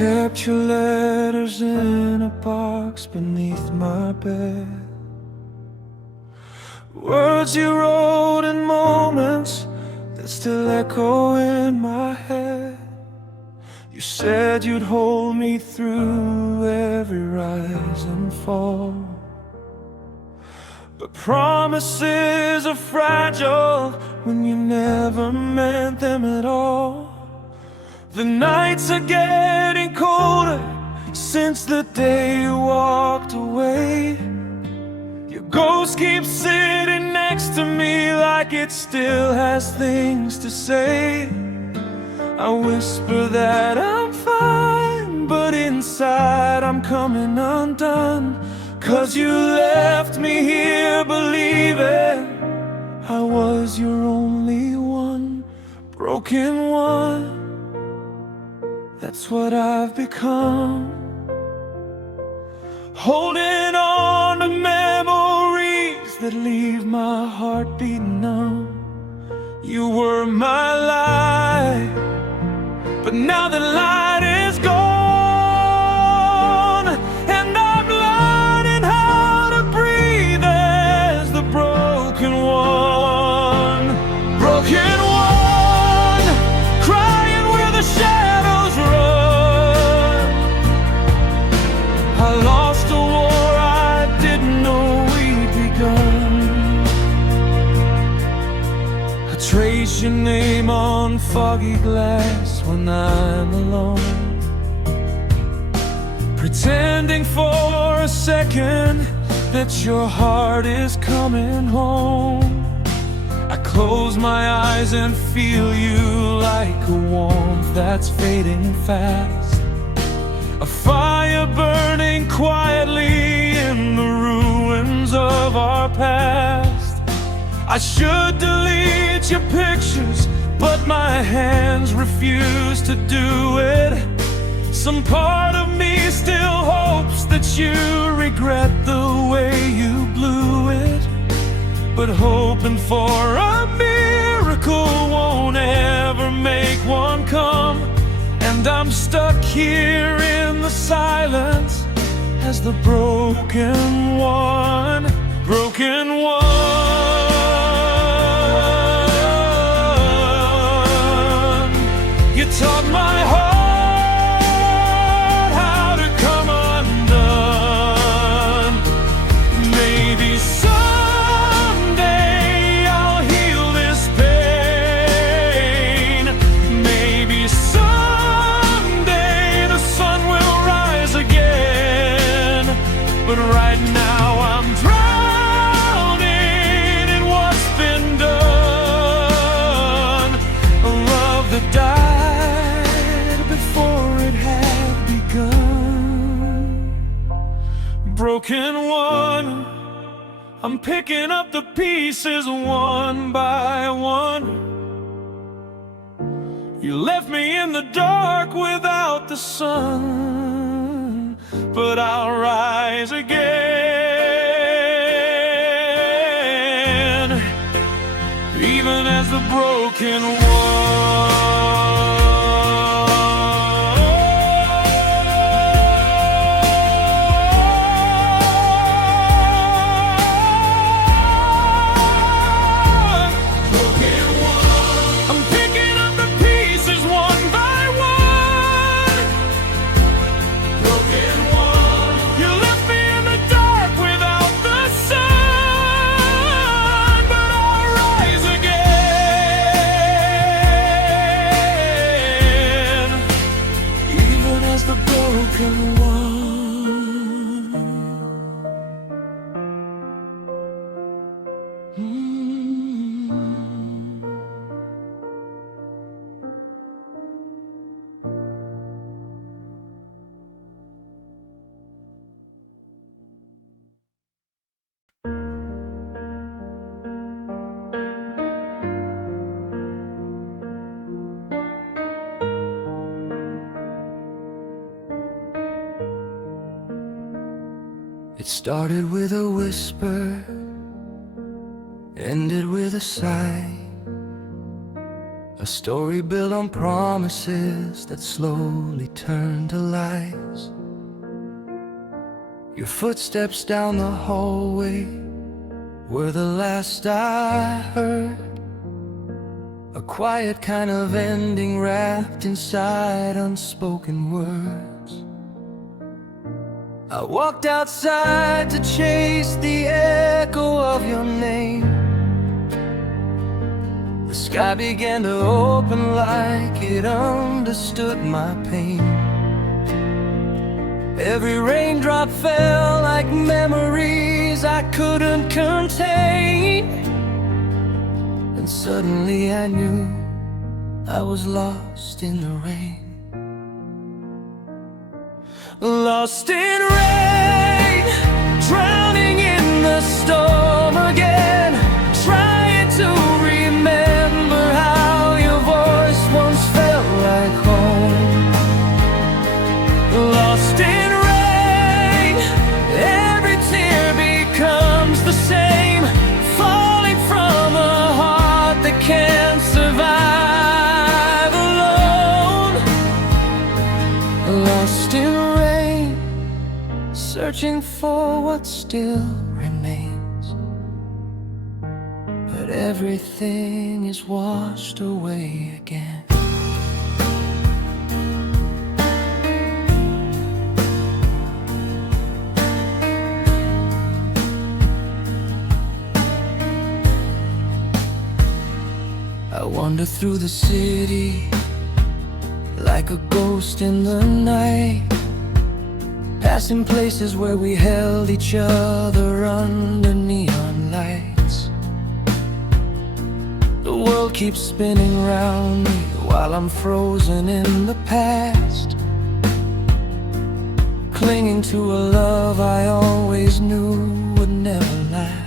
kept your letters in a box beneath my bed. Words you wrote in moments that still echo in my head. You said you'd hold me through every rise and fall, but promises are fragile when you never meant them at all. The nights are getting colder since the day you walked away. Your ghost keeps sitting next to me like it still has things to say. I whisper that I'm fine, but inside I'm coming undone. 'Cause you left me here believing I was your only one, broken one. That's what I've become, holding on to memories that leave my heart beating numb. You were my light, but now the light is gone, and I'm learning how to breathe as the broken one. Broken one, crying where the shadows run. I lost a war I didn't know we'd begun. I trace your name on foggy glass when I'm alone, pretending for a second that your heart is coming home. I close my eyes and feel you like a warmth that's fading fast, a fire burning quietly in the ruins of our past. I should delete your pictures, but my hands refuse to do it. Some part of me still hopes that you regret the way you blew it, but hoping for a miracle won't ever make one come. And I'm stuck here in the silence as the broken one, broken one. You taught my heart how to come undone. Maybe someday I'll heal this pain. Maybe someday the sun will rise again. But right now I'm drowning in what's been done. A love that died before it had begun. Broken one, I'm picking up the pieces one by one. You left me in the dark without the sun, but I'll rise again, even as the broken one. It started with a whisper, ended with a sigh. A story built on promises that slowly turned to life. Your footsteps down the hallway were the last I heard. A quiet kind of ending wrapped inside unspoken words. I walked outside to chase the echo of your name. The sky began to open like it understood my pain. Every raindrop fell like memories I couldn't contain. And suddenly I knew I was lost in the rain. Lost in rain, drowning in the storm again, trying to remember how your voice once felt like home. Lost in rain, every tear becomes the same, falling from a heart that can't survive alone. Lost in rain, searching for what still remains, but everything is washed away again. I wander through the city like a ghost in the night, passing places where we held each other under neon lights. The world keeps spinning round me while I'm frozen in the past, clinging to a love I always knew would never last.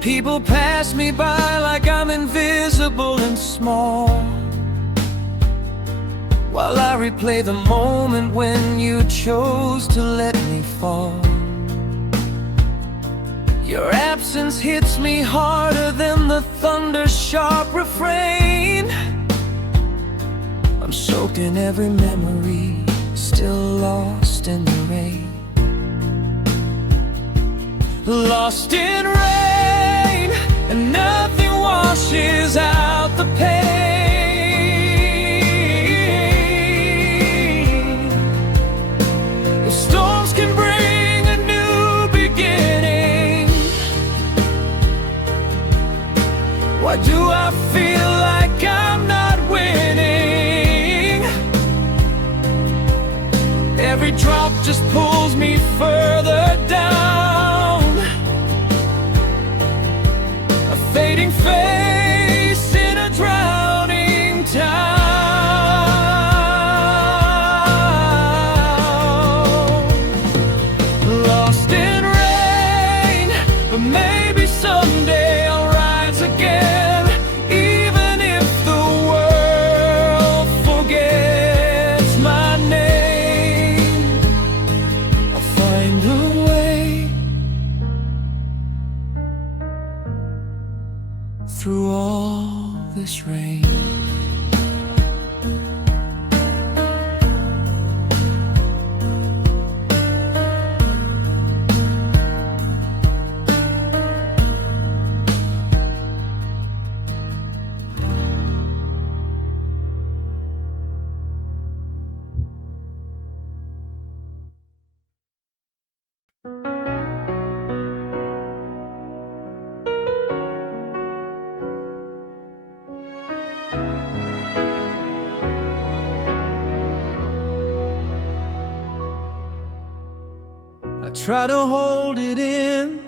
People pass me by like I'm invisible and small, while I replay the moment when you chose to let me fall. Your absence hits me harder than the thunder's sharp refrain. I'm soaked in every memory, still lost in the rain. Lost in rain, and nothing washes out the pain. The storms can bring a new beginning. Why do I feel like I'm not winning? Every drop just pulls me further down, a fading face in a drowning town. Lost in rain, but maybe someday I'll rise again. Even if the world forgets my name, I'll find a way through all this rain. I try to hold it in,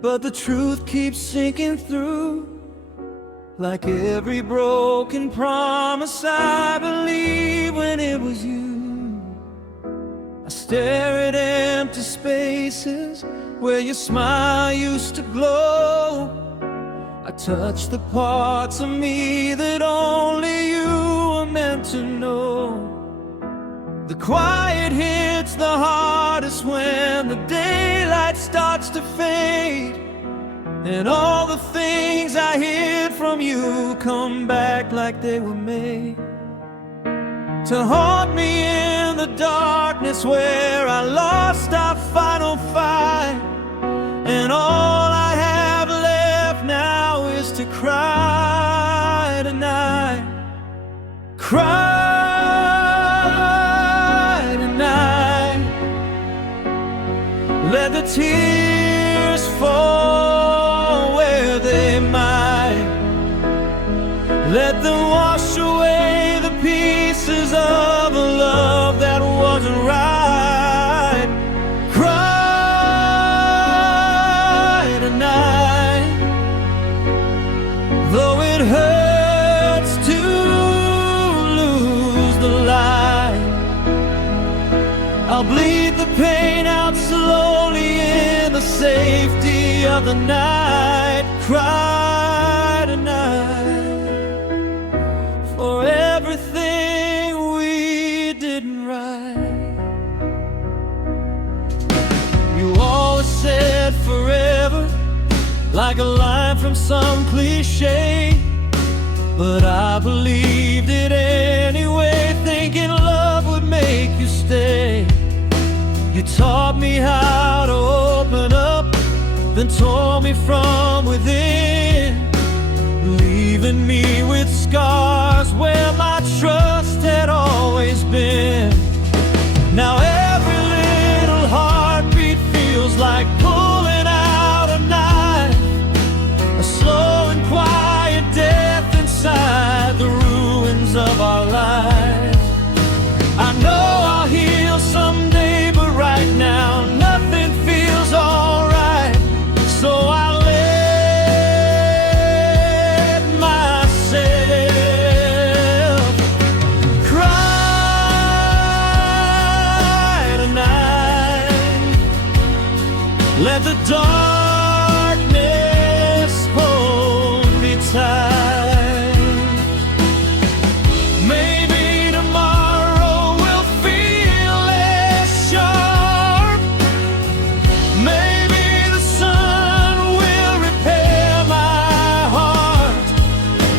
but the truth keeps sinking through. Like every broken promise I believed when it was you. I stare at empty spaces where your smile used to glow. I touch the parts of me that only you were meant to know. The quiet hits the hardest when the daylight starts to fade, and all the things I hid from you come back like they were made to haunt me in the darkness where I lost our final fight. And all I have left now is to cry tonight. Cry tonight. Let the tears fall where they might. Let them wash away the pieces of a love that wasn't right. Cry tonight. Though it hurts to lose the light, I'll bleed the pain out slowly in the safety of the night. Cry tonight for everything we didn't right. You always said forever, like a line from some cliche, but I believed it anyway, thinking love would make you stay. You taught me how to open up, then tore me from within, leaving me with scars where my trust had always been. Now every little heartbeat feels like pulling out a knife, a slow and quiet death inside the ruins of our lives. I know I'll heal someday, but right now nothing feels alright. So I let myself cry tonight. Let the darkness hold me tight. Maybe tomorrow will feel less sharp. Maybe the sun will repair my heart.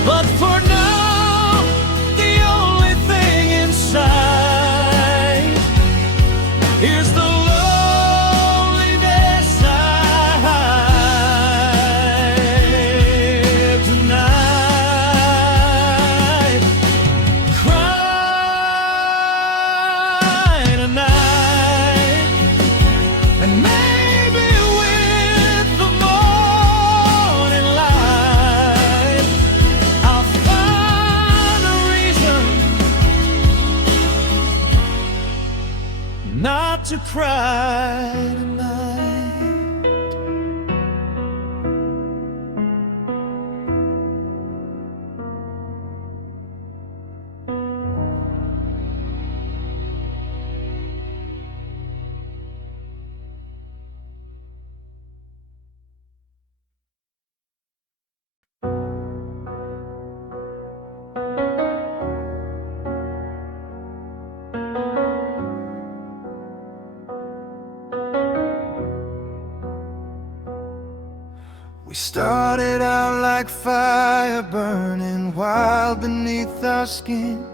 But for now, the only thing inside is the loneliness I hide tonight. Cry tonight. And maybe with the morning light, I'll find a reason not to cry tonight. We started out like fire burning wild beneath our skin.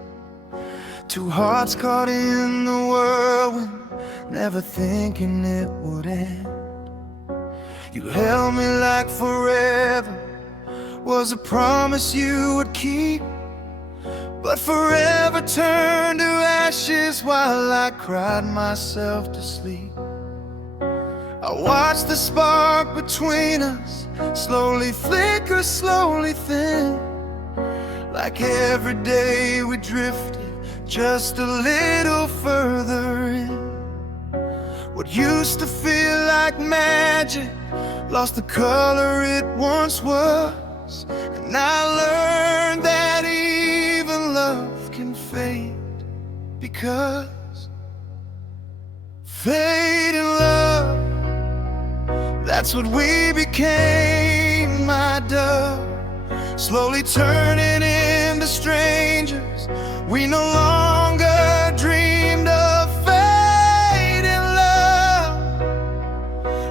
Two hearts caught in the whirlwind, never thinking it would end. You held me like forever was a promise you would keep, but forever turned to ashes while I cried myself to sleep. I watched the spark between us slowly flicker, slowly thin, like every day we drifted just a little further in. What used to feel like magic lost the color it once was, and I learned that even love can fade, because fading love, that's what we became, my dove. Slowly turning into strangers, we no longer dreamed of fading love.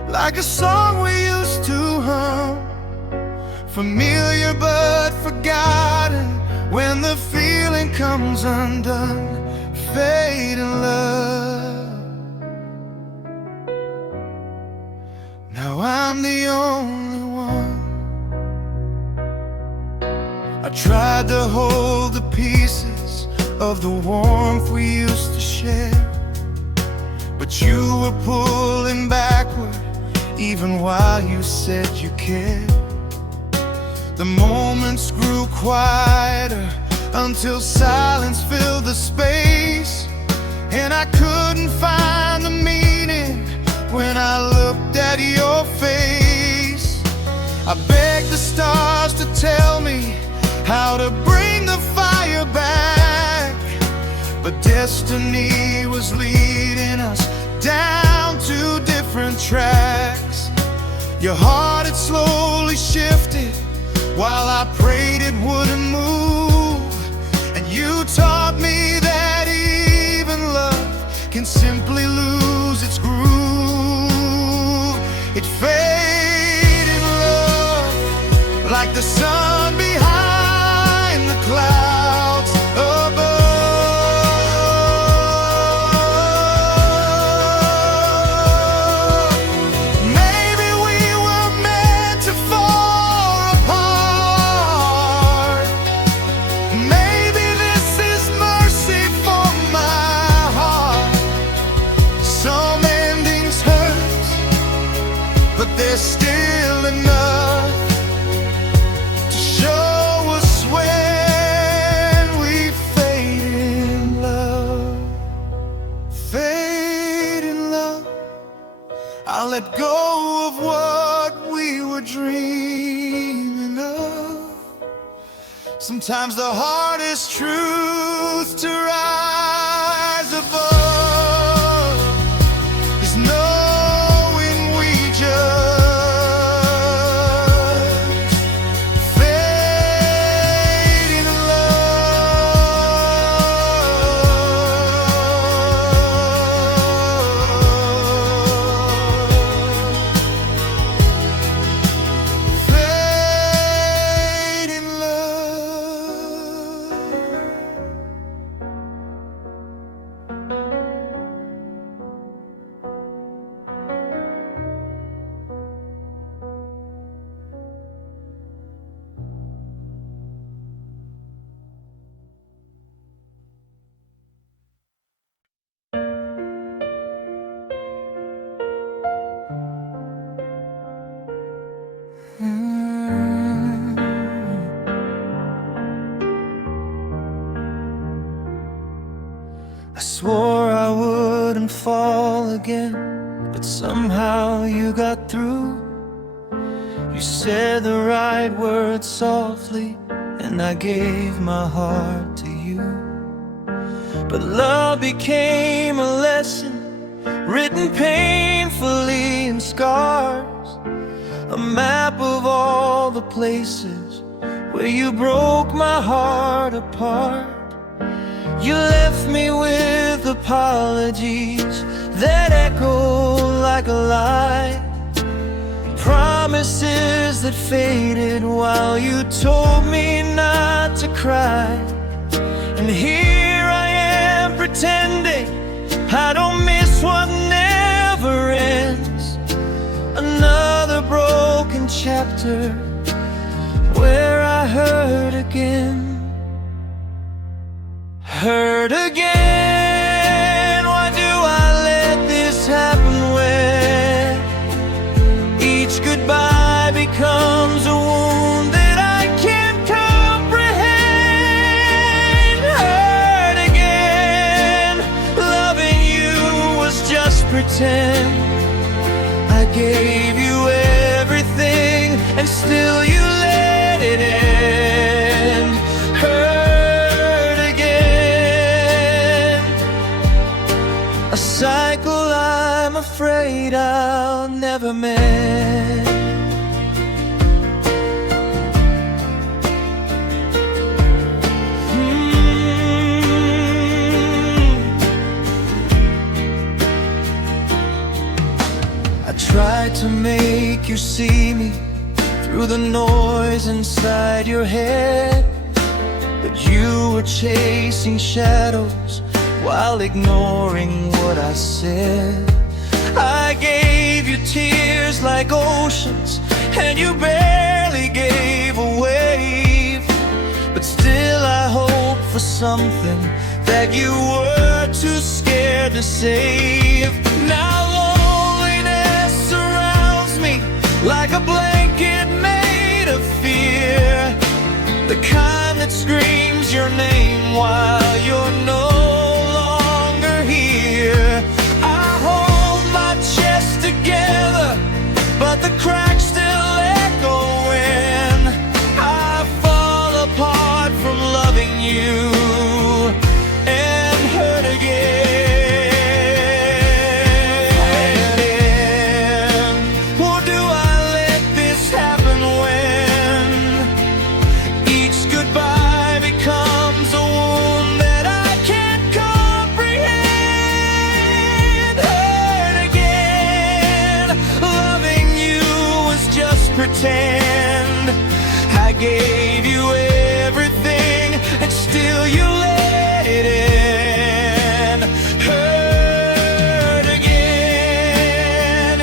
Like a song we used to hum, familiar but forgotten, when the feeling comes undone. fade in love. Now I'm the only one. I tried to hold the pieces of the warmth we used to share, but you were pulling backward even while you said you cared. The moments grew quieter until silence filled the space, and I couldn't find the meaning when I looked at your face. I begged the stars to tell me how to bring the fire back, but destiny was leading us down two different tracks. Your heart had slowly shifted while I prayed it wouldn't move, and you taught me that even love can simply lose its groove. It faded in love like the sun behind the clouds above. There's still enough to show us when we fade in love. Fade in love. I'll let go of what we were dreaming of. Sometimes the hardest truth to rise above is knowing we just I swore I wouldn't fall again, but somehow you got through. You said the right words softly, and I gave my heart to you. But love became a lesson, written painfully in scars, a map of all the places where you broke my heart apart. You left me with apologies that echo like a lie, promises that faded while you told me not to cry. And here I am pretending I don't miss what never ends, another broken chapter where I hurt again. Hurt again. Why do I let this happen when each goodbye becomes a wound that I can't comprehend? Hurt again. Loving you was just pretend. I gave you everything and still you let it end. Hurt again. A cycle I'm afraid I'll never mend. I tried to make you see me through the noise inside your head, but you were chasing shadows while ignoring what I said. I gave you tears like oceans, and you barely gave a wave. But still I hope for something that you were too scared to save. Now loneliness surrounds me like a blanket made of fear, the kind that screams your name while you're no longer here. I hold my chest together, but the cracks still echo when I fall apart from loving you and hurt again. Or do I let this happen when each goodbye becomes a wound that I can't comprehend? Hurt again. Loving you was just pretend. I gave you everything and still you let it in. Hurt again.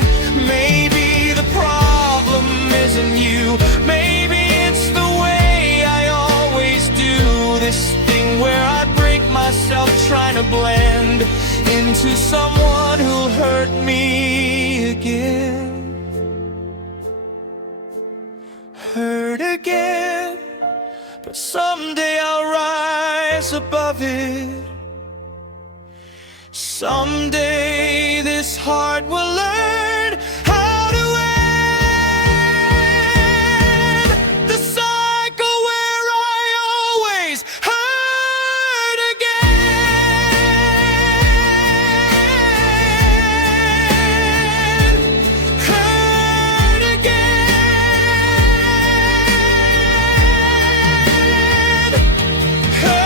Maybe the problem isn't you. Maybe it's the way I always do this thing where I break myself trying to blend into someone who'll hurt me again. Hurt again. But someday I'll rise above it. Someday this heart will learn how to end the cycle where I always hurt again. Hurt again. Hurt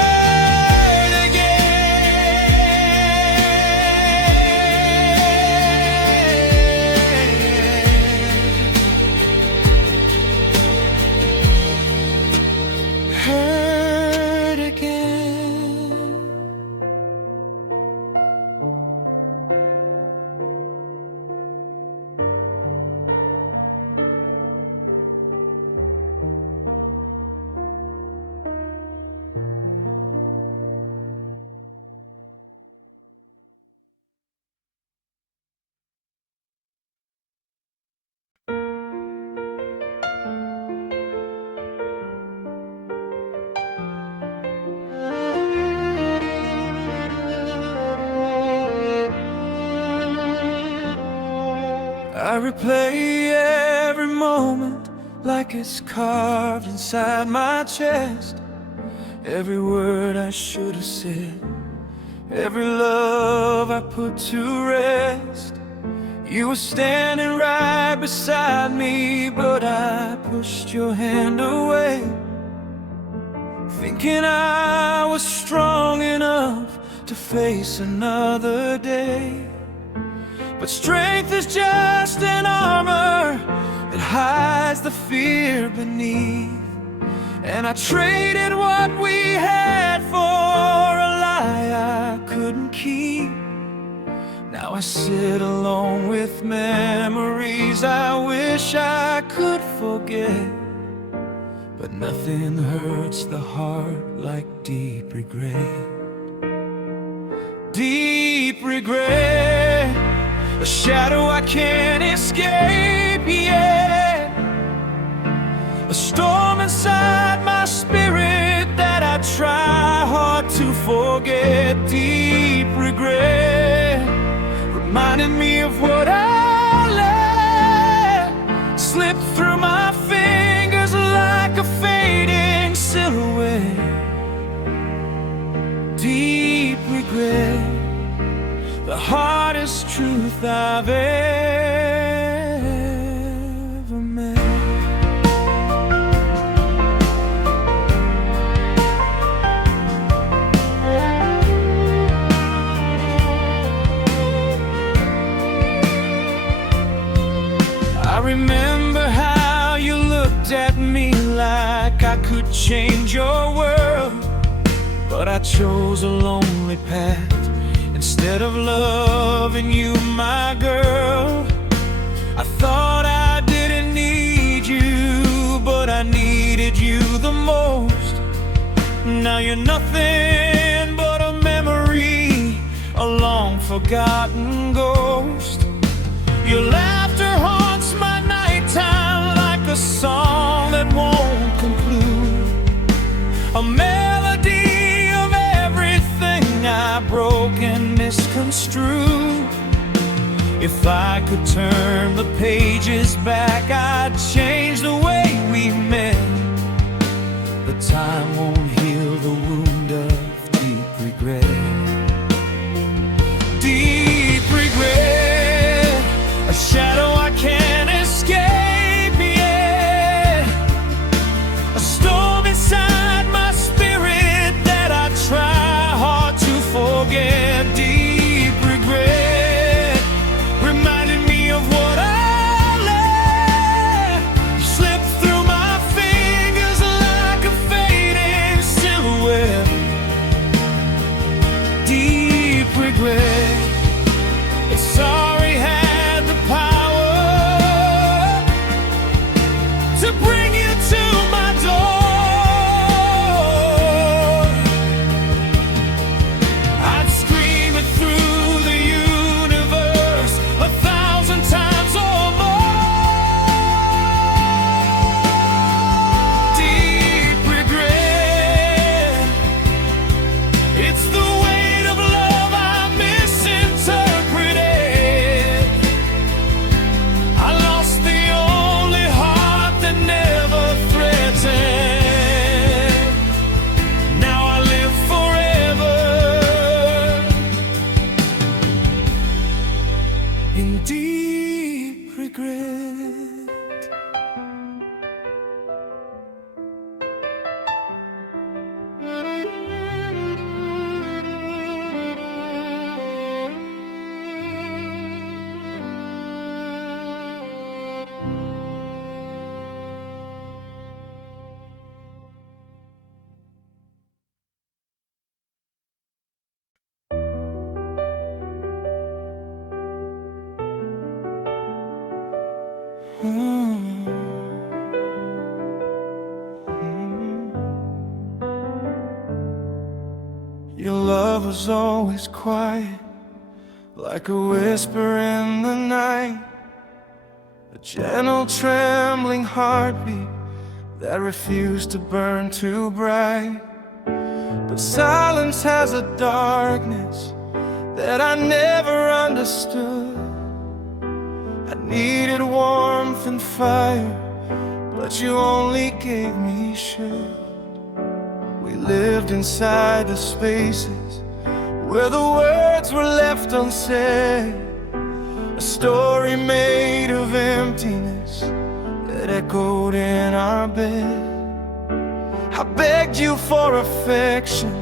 again. I replay every moment like it's carved inside my chest. Every word I should have said, every love I put to rest. You were standing right beside me, but I pushed your hand away, thinking I was strong enough to face another day. But strength is just an armor that hides the fear beneath. And I traded what we had for a lie I couldn't keep. Now I sit alone with memories I wish I could forget. But nothing hurts the heart like deep regret. Deep regret, a shadow I can't escape yet, a storm inside my spirit that I try hard to forget. Deep regret, reminding me of what I let slip through my fingers like a fading silhouette. Deep regret, the hardest truth I've ever met. I remember how you looked at me like I could change your world, but I chose a lonely path instead of loving you, my girl. I thought I didn't need you, but I needed you the most. Now you're nothing but a memory, a long forgotten ghost. Your laughter haunts my nighttime like a song that won't conclude, a melody of everything I broke and misconstrued. If I could turn the pages back, I'd change the way we met. The time won't heal the wound of deep regret. Deep regret, a shadow I can't escape yet, a storm inside my spirit that I try hard to forget. Deep regret, reminding me of what I let slip through my fingers like a fading silhouette. Deep regret, it's sorry had the power to bring you to my door. I'd scream it through the universe 1,000 times or more. Deep regret, it's the weight of love I misinterpreted. I lost the only heart that never threatened. Now I live forever in deep regret. Your love was always quiet, like a whisper in the night, a gentle trembling heartbeat that refused to burn too bright. But silence has a darkness that I never understood. I needed warmth and fire, but you only gave me sugar. We lived inside the spaces where the words were left unsaid, a story made of emptiness that echoed in our bed. I begged you for affection,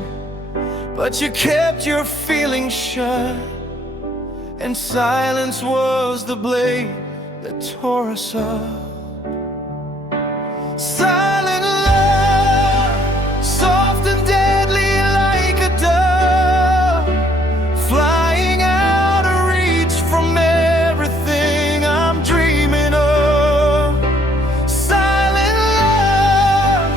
but you kept your feelings shut, and silence was the blade that tore us up. Silent love, soft and deadly like a dove, flying out of reach from everything I'm dreaming of. Silent love,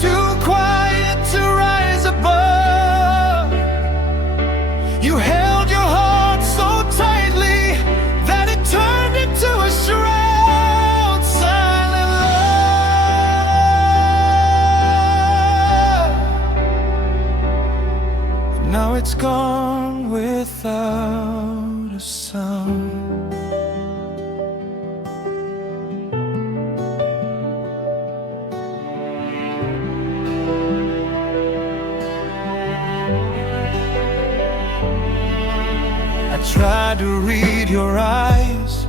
too quiet to rise above. You held your heart so tightly that it turned into a shroud. Silent love, now it's gone without a sound. I tried to read your eyes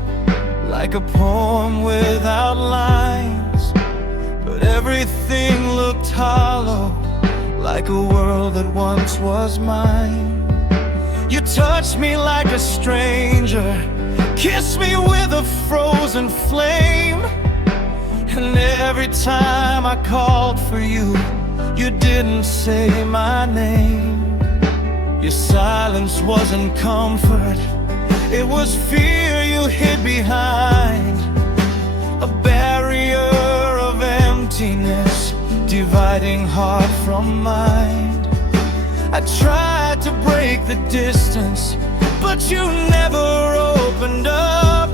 like a poem without lines, but everything looked hollow, like a world that once was mine. You touched me like a stranger, kissed me with a frozen flame, and every time I called for you, you didn't say my name. Your silence wasn't comfort, it was fear you hid behind. A barrier of emptiness dividing heart from mind. I tried to break the distance, but you never opened up.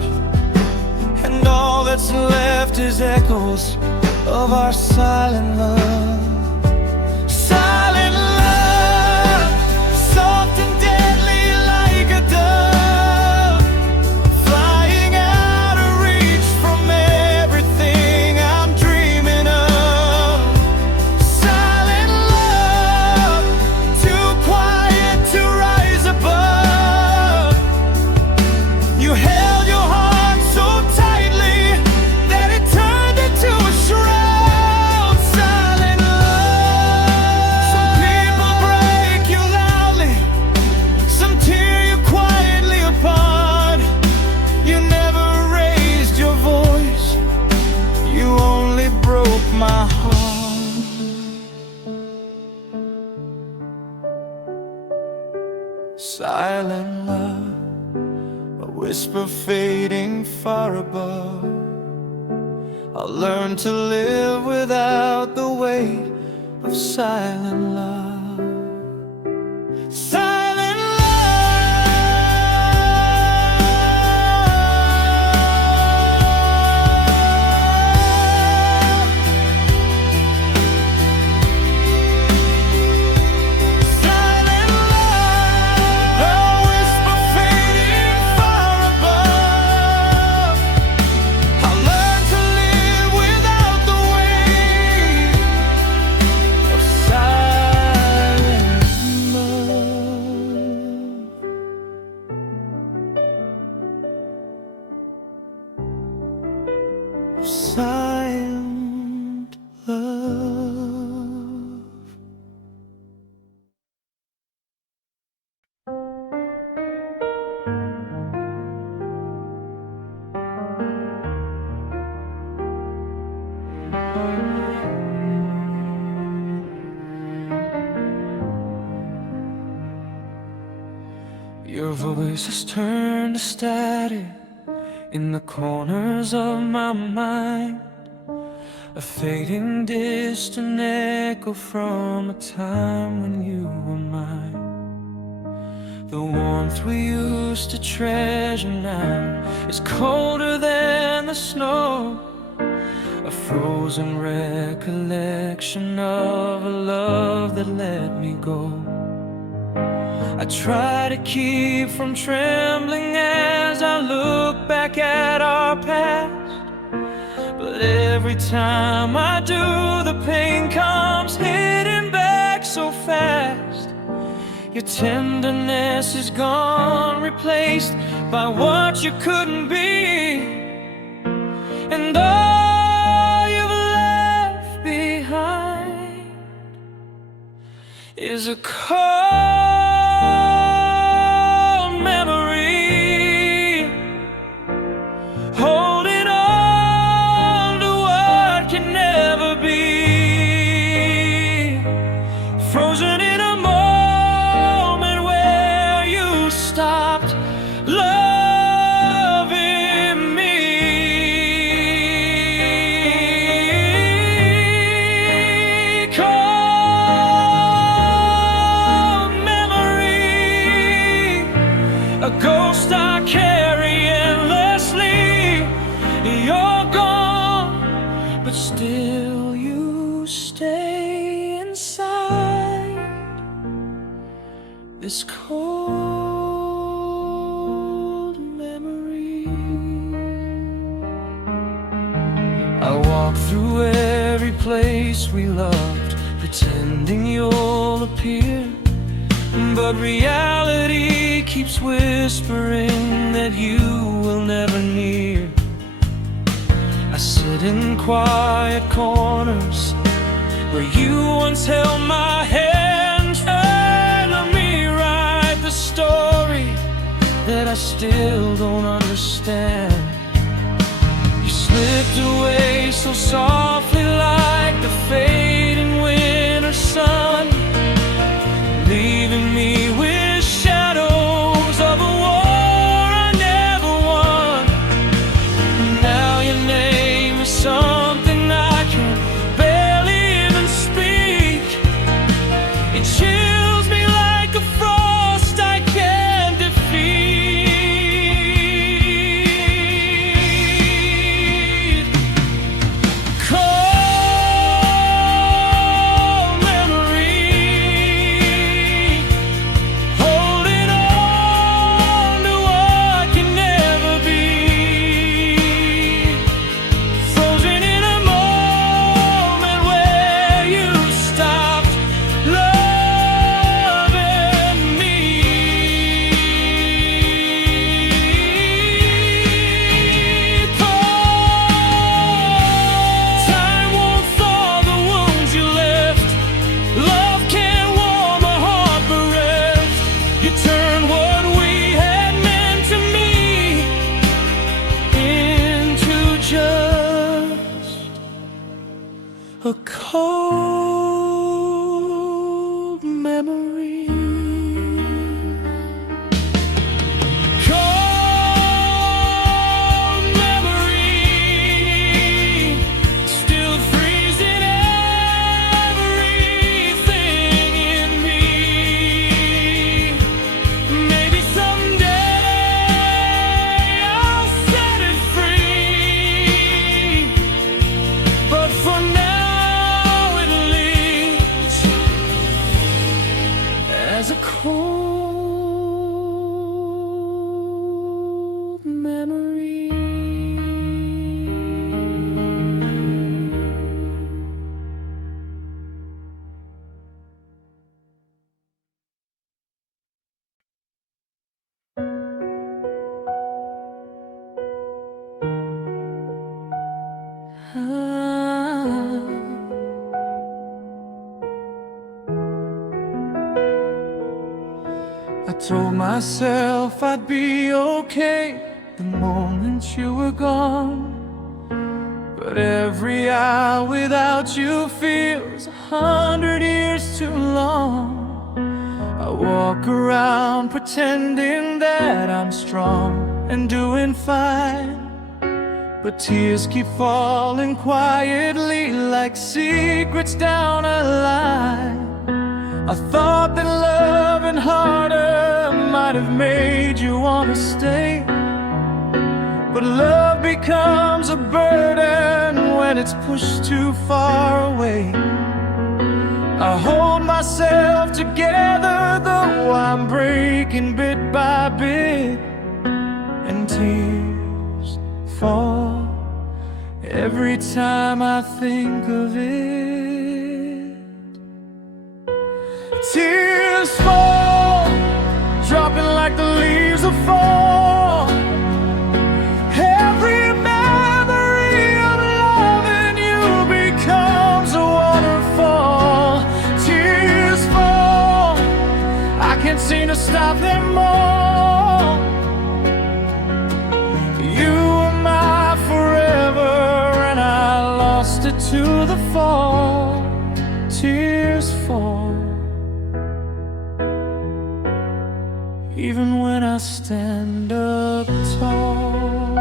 And all that's left is echoes of our silent love. Silent love, soft and deadly like a dove, flying out of reach from everything I'm dreaming of. Silent love, too quiet to rise above. You held your heart so tightly that it turned into a shroud. Silent love, some people break you loudly, some tear you quietly apart. You never raised your voice, you only broke my heart. Silent love, a whisper fading far above. I'll learn to live without the weight of silent love. Silent love. Silent love, a whisper fading far above. I'll learn to live without the weight of silent love. Silent love. Your voice has turned to static in the corners of my mind, a fading distant echo from a time when you were mine. The warmth we used to treasure now is colder than the snow, a frozen recollection of a love that let me go. I try to keep from trembling as I look back at our past, but every time I do, the pain comes hitting back so fast. Your tenderness is gone, replaced by what you couldn't be, and all you've left behind is a cold memory, holding on to what can never be, frozen in a moment where you stopped loving me. Cold memory, a ghost I carry endlessly. You're gone, but still you stay inside this cold memory. I walk through every place we loved, pretending you'll appear, but reality keeps whispering that you will never near. I sit in quiet corners where you once held my hand, trying to rewrite the story that I still don't understand. You slipped away so softly like the fading winter sun, leaving me with a cold memory. Cold memory, still freezing everything in me. Maybe someday I'll set it free, but for now it lives as a cold memory. I told myself I'd be okay the moment you were gone, but every hour without you feels 100 years too long. I walk around pretending that I'm strong and doing fine, but tears keep falling quietly like secrets down a line. I thought that loving harder might have made you want to stay, but love becomes a burden when it's pushed too far away. I hold myself together though I'm breaking bit by bit, and tears fall every time I think of it. Tears fall, dropping like the leaves of fall. Every memory of loving you becomes a waterfall. Tears fall, I can't seem to stop them all. You were my forever, and I lost it to the fall. Tears fall, even when I stand up tall.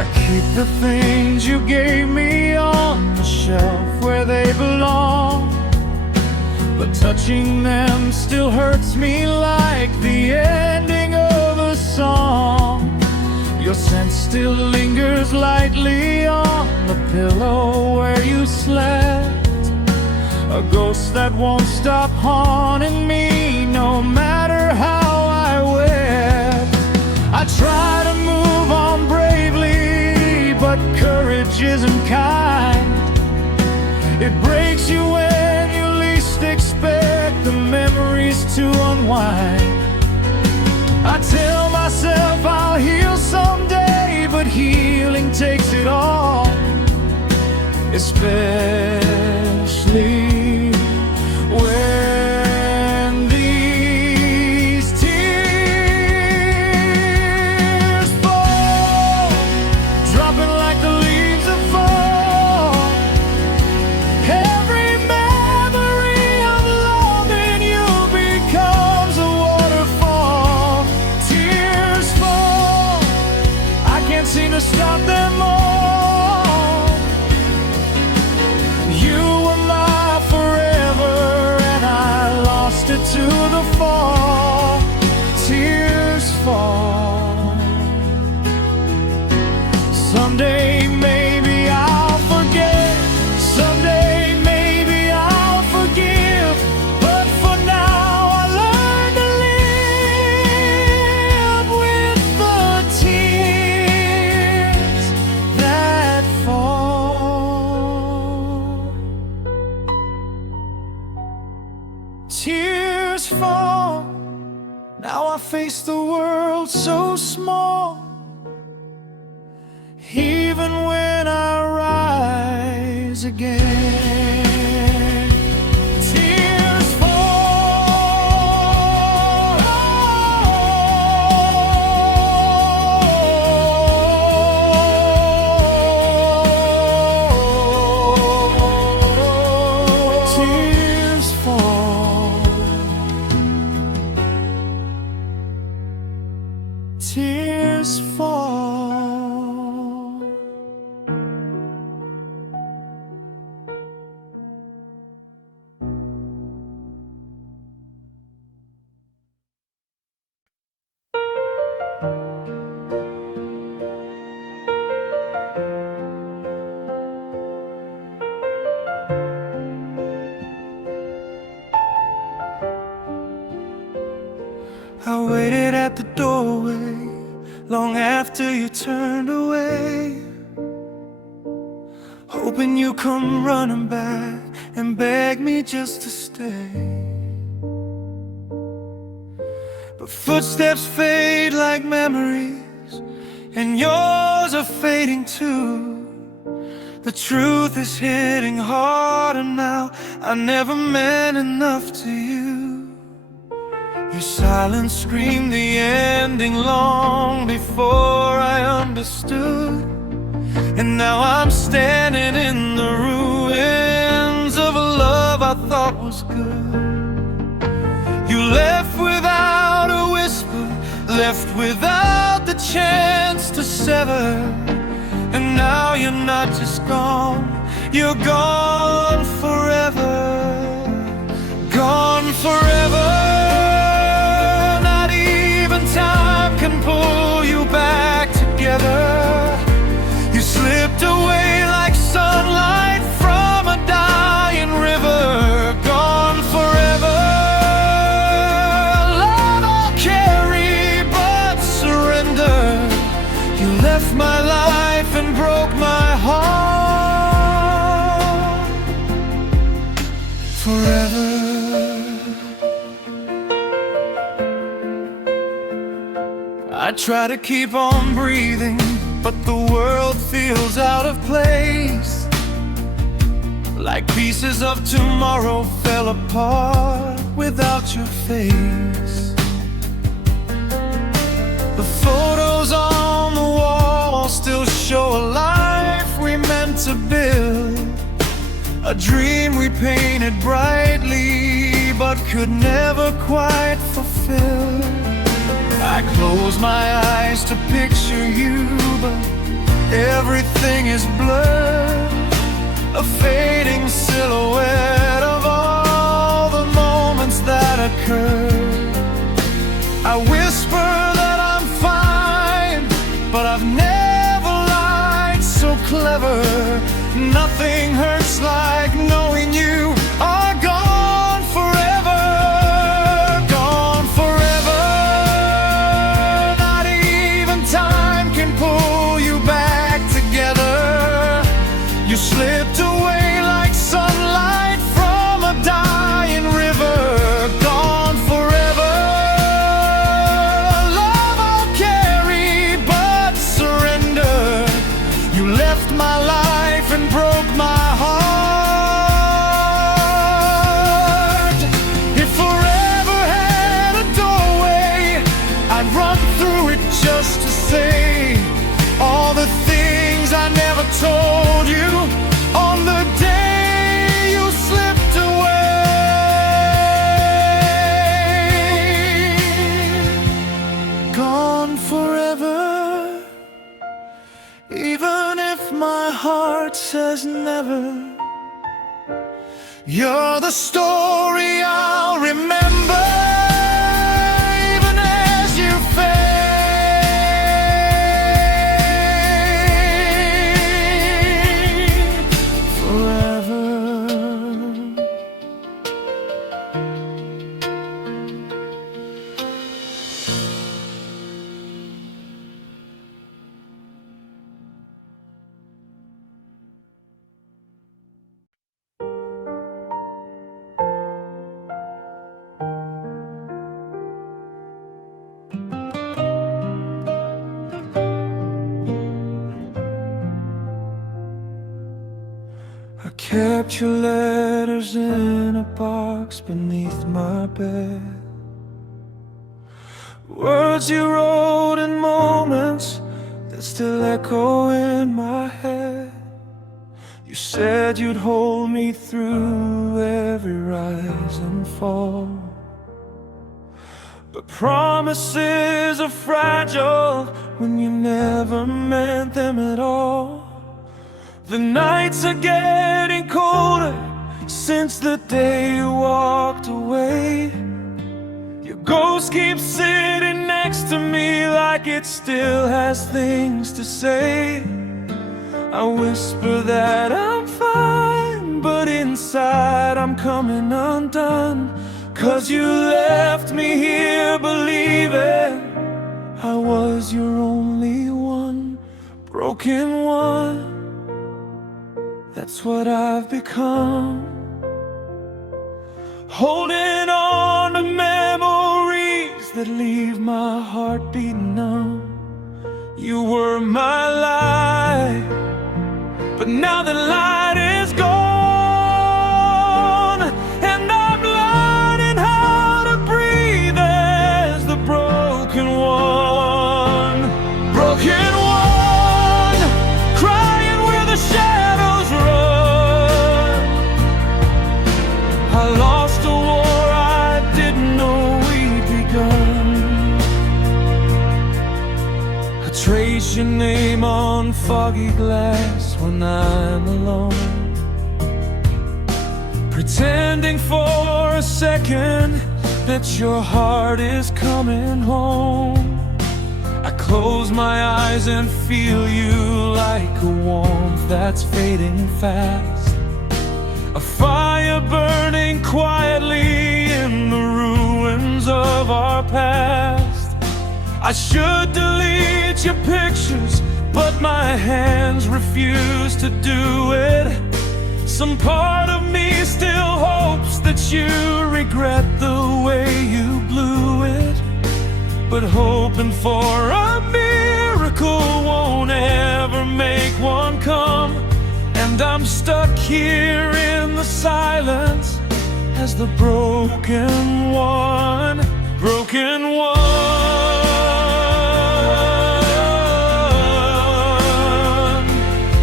I keep the things you gave me on the shelf where they belong, but touching them still hurts me like the ending of a song. Your scent still lingers lightly on the pillow where you slept, a ghost that won't stop haunting me no matter how I wept. I try to move on bravely, but courage isn't kind. It breaks you when you least expect the memories to unwind. I tell myself I'll heal someday, but healing takes it all, especially when these tears fall, dropping like the leaves that fall. Every memory of loving you becomes a waterfall. Tears fall, I can't seem to stop them all. To the fall, tears fall. Someday maybe I'll forget, someday maybe I'll forgive, but for now I learn to live with the tears that fall. Tears fall, now I face the world so small. Even when I rise again, tears fall. I waited at the doorway long after you turned away, hoping you come running back and beg me just to stay. But footsteps fade like memories, and yours are fading too. The truth is hitting harder now. I never meant enough to you. Your silence screamed the ending long before I understood. And now I'm standing in the ruins of a love I thought was good. You left without a whisper, left without the chance to sever. And now you're not just gone, you're gone forever. Gone forever. Not even time can pull you back together. You slipped away like sunlight from a dying river. Gone forever. Love I'll carry but surrender. You left my life and broke my heart forever. I try to keep on breathing, but the world feels out of place, like pieces of tomorrow fell apart without your face. The photos on the wall still show a life we meant to build, a dream we painted brightly but could never quite fulfill. I close my eyes to picture you, but everything is blurred, a fading silhouette of all the moments that occurred. I whisper that I'm fine, but I've never lied so clever. Nothing hurts like knowing you are gone forever. Gone forever. Not even time can pull you back together. You slipped away like sunlight from a dying river. Gone forever. Love I'll carry but surrender. You left my life and broke my heart. If forever had a doorway, I'd run through it just to say all the things I never told you on the day you slipped away. Gone forever. Even if my heart says never, you're the story I'll remember, even as you fade forever. I kept your letters in a box beneath my bed, words you wrote in moments that still echo in my head. You said you'd hold me through every rise and fall, but promises are fragile when you never meant them at all. The nights are getting colder since the day you walked away. Your ghost keeps sitting next to me like it still has things to say. I whisper that I'm fine, but inside I'm coming undone. 'cause you left me here believing I was your only one, broken one. That's what I've become, holding on to memories that leave my heart beating numb. You were my light, but now the light is gone, and I'm learning how to breathe as the broken one. Broken one, crying where the shadows run. I lost a war I didn't know we'd begun. I trace your name on foggy glass when I'm alone, pretending for a second that your heart is coming home. I close my eyes and feel you like a warmth that's fading fast, a fire burning quietly in the ruins of our past. I should delete your pictures, but my hands refuse to do it. Some part of me still hopes that you regret the way you blew it, but hoping for a miracle won't ever make one come. And I'm stuck here in the silence as the broken one, broken one.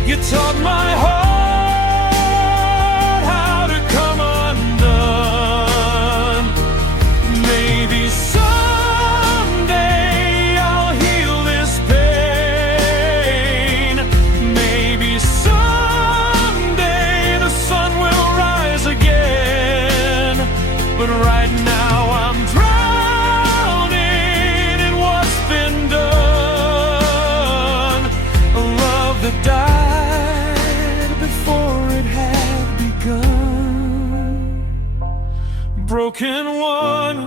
You taught my heart how to come undone. Maybe someday I'll heal this pain. Maybe someday the sun will rise again. But right now I'm drowning in what's been done. A love that died before it had begun. Broken one,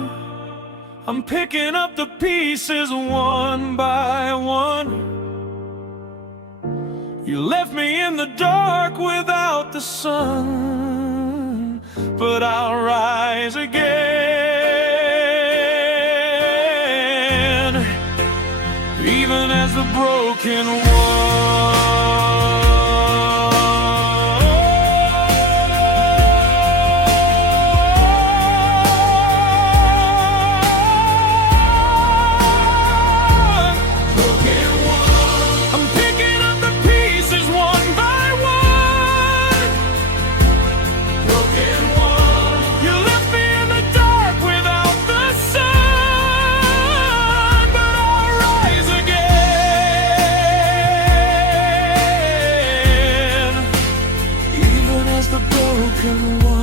I'm picking up the pieces one by one. You left me in the dark without the sun, but I'll rise again, even as the broken one. I'm picking up the pieces one by one. Broken one. You left me in the dark without the sun, but I'll rise again, even as the broken one.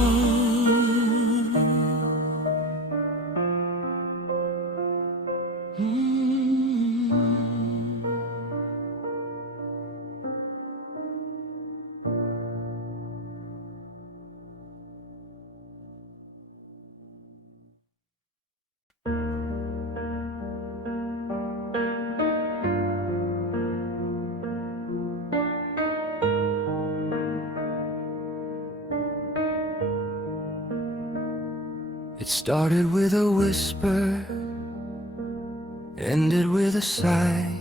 It started with a whisper, ended with a sigh,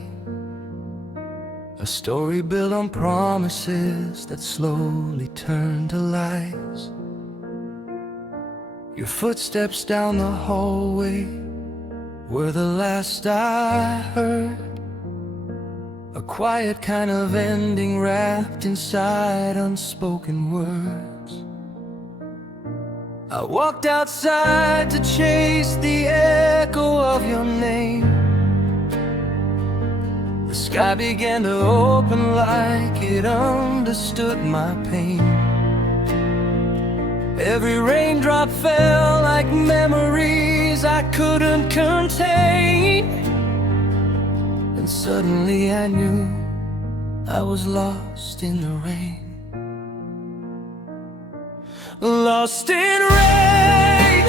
a story built on promises that slowly turned to lies. Your footsteps down the hallway were the last I heard, a quiet kind of ending wrapped inside unspoken words. I walked outside to chase the echo of your name. The sky began to open like it understood my pain. Every raindrop fell like memories I couldn't contain. And suddenly I knew I was lost in the rain. Lost in rain,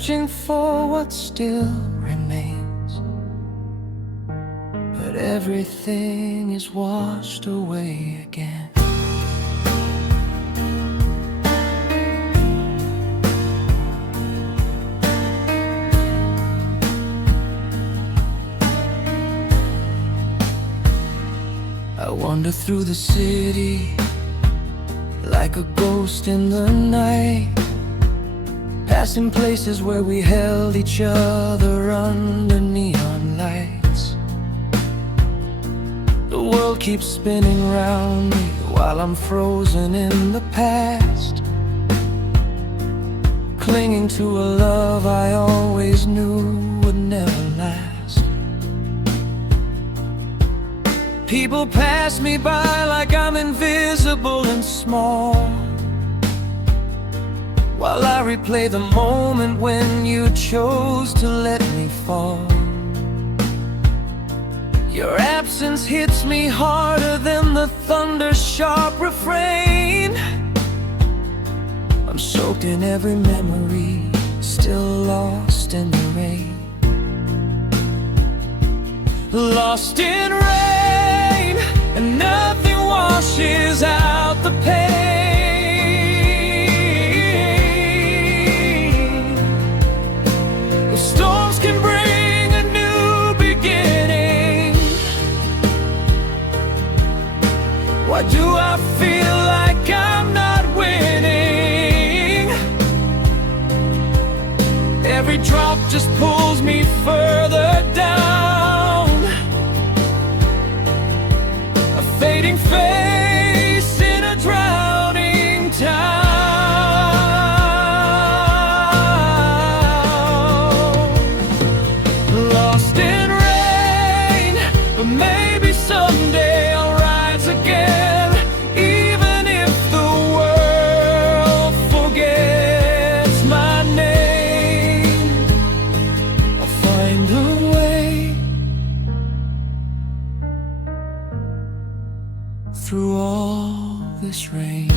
searching for what still remains, but everything is washed away again. I wander through the city like a ghost in the night, passing places where we held each other under neon lights. The world keeps spinning round me while I'm frozen in the past, clinging to a love I always knew would never last. People pass me by like I'm invisible and small, while I replay the moment when you chose to let me fall. Your absence hits me harder than the thunder's sharp refrain. I'm soaked in every memory, still lost in the rain. Lost in rain, and nothing washes out the pain. The storms can bring a new beginning. Why do I feel like I'm not winning? Every drop just pulls me further down, a fading face in a drowning town. Lost in rain, but maybe someday I'll rise again. Even if the world forgets my name, I'll find a way through all this rain.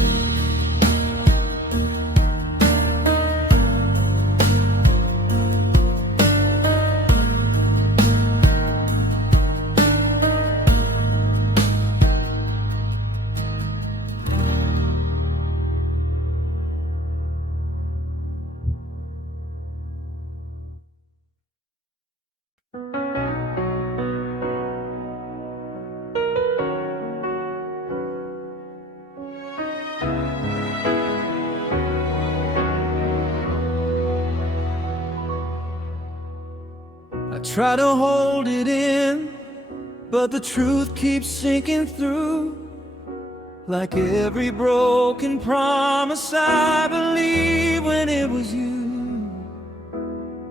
I try to hold it in, but the truth keeps sinking through. Like every broken promise I believed when it was you.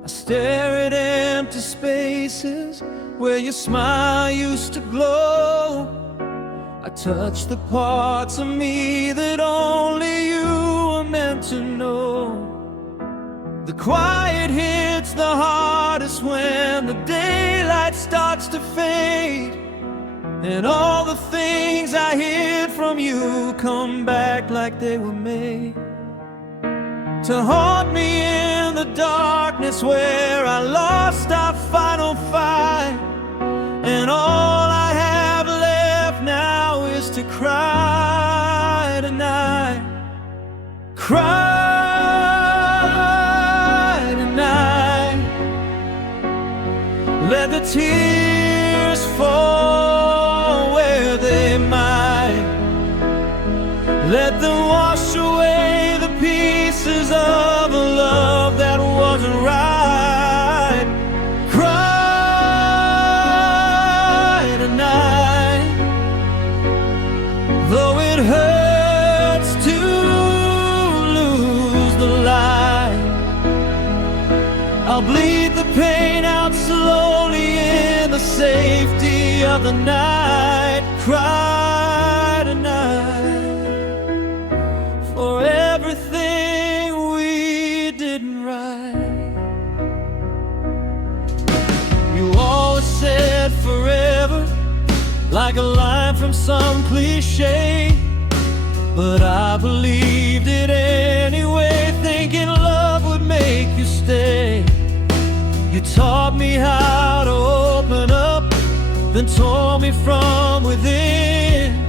I stare at empty spaces where your smile used to glow. I touch the parts of me that only you were meant to know. The quiet hits the hardest when the daylight starts to fade, and all the things I hid from you come back like they were made to haunt me in the darkness where I lost our final fight. And all I have left now is to cry tonight. Cry tonight. Let the tears fall where they might. Let them wash away the pieces of a love that wasn't right. Cry tonight. Though it hurts to lose the light, I'll bleed the pain out slowly in the safety of the night. Cry tonight for everything we didn't right. You always said forever, like a line from some cliche, but I believed it anyway, thinking love would make make you stay. You taught me how to open up, then tore me from within,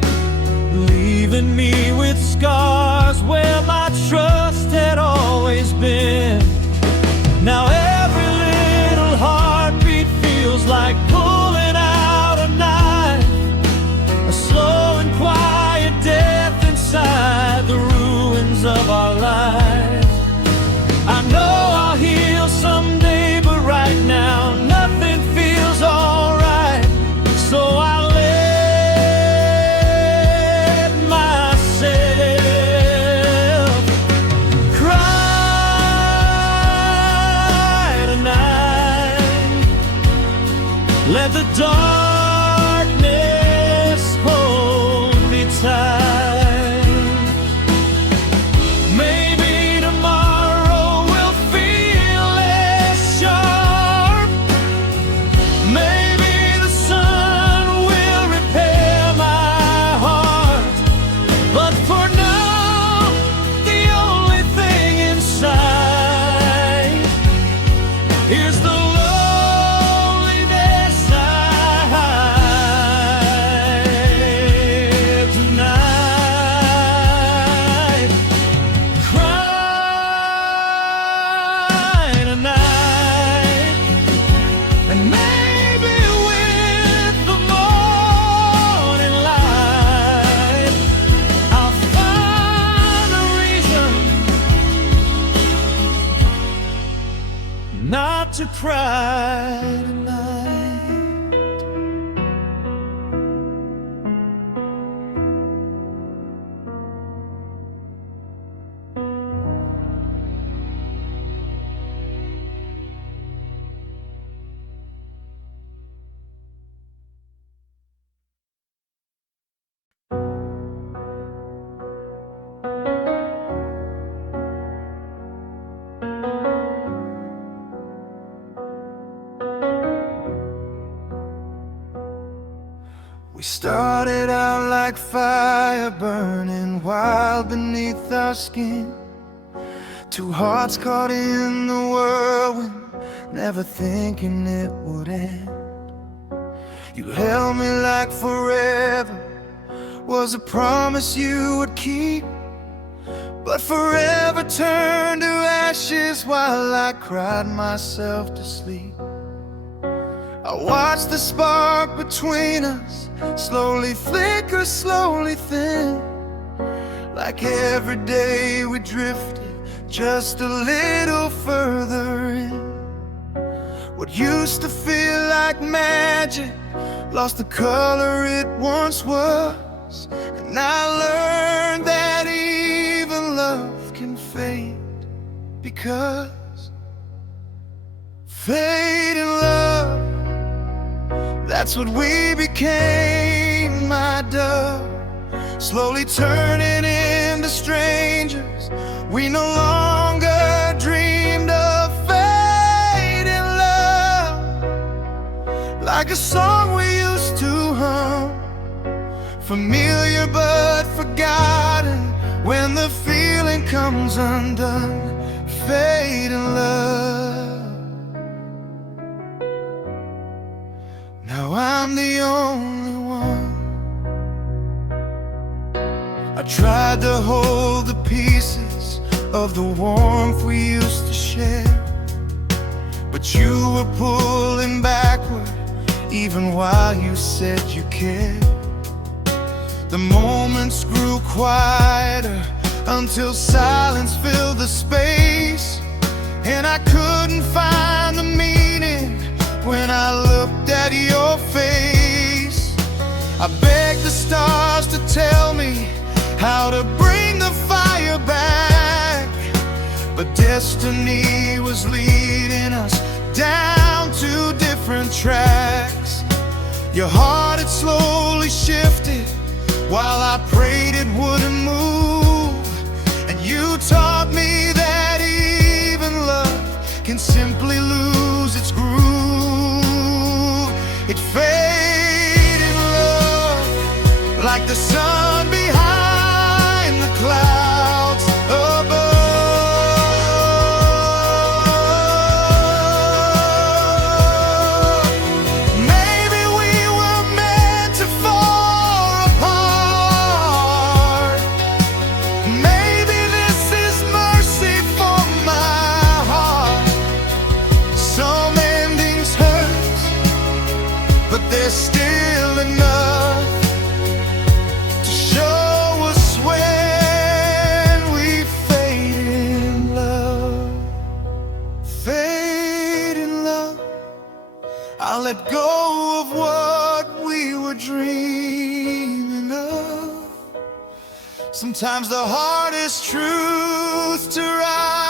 leaving me with scars where my trust had always been. Now every little heartbeat feels like pulling out a knife, a slow and quiet death inside the ruins of our lives. I know I'll heal someday, but right now nothing feels alright. So I let myself cry tonight. Let the darkness hold me tight. Maybe tomorrow will feel less sharp. Maybe the sun will repair my heart. But for now, the only thing inside is the loneliness I hide tonight. Cry tonight, and maybe with the morning light, I'll find a reason not to cry tonight. We started out like fire burning wild beneath our skin. Two hearts caught in the whirlwind, never thinking it would end. You held me like forever was a promise you would keep, but forever turned to ashes while I cried myself to sleep. I watched the spark between us slowly flicker, slowly thin, like every day we drifted just a little further in. What used to feel like magic lost the color it once was, and I learned that even love can fade, because fading love, that's what we became, my dove. Slowly turning into strangers, we no longer dreamed of fading love. Like a song we used to hum, familiar but forgotten, when the feeling comes undone. Fading love. Now I'm the only one. I tried to hold the pieces of the warmth we used to share, but you were pulling backward even while you said you cared. The moments grew quieter until silence filled the space, and I couldn't find the meaning when I looked at your face. I begged the stars to tell me how to bring the fire back, but destiny was leading us down two different tracks. Your heart had slowly shifted while I prayed it wouldn't move, and you taught me that even love can simply lose its groove. It faded in love, like the sun behind the clouds above. I let go of what we were dreaming of. Sometimes the hardest truth to write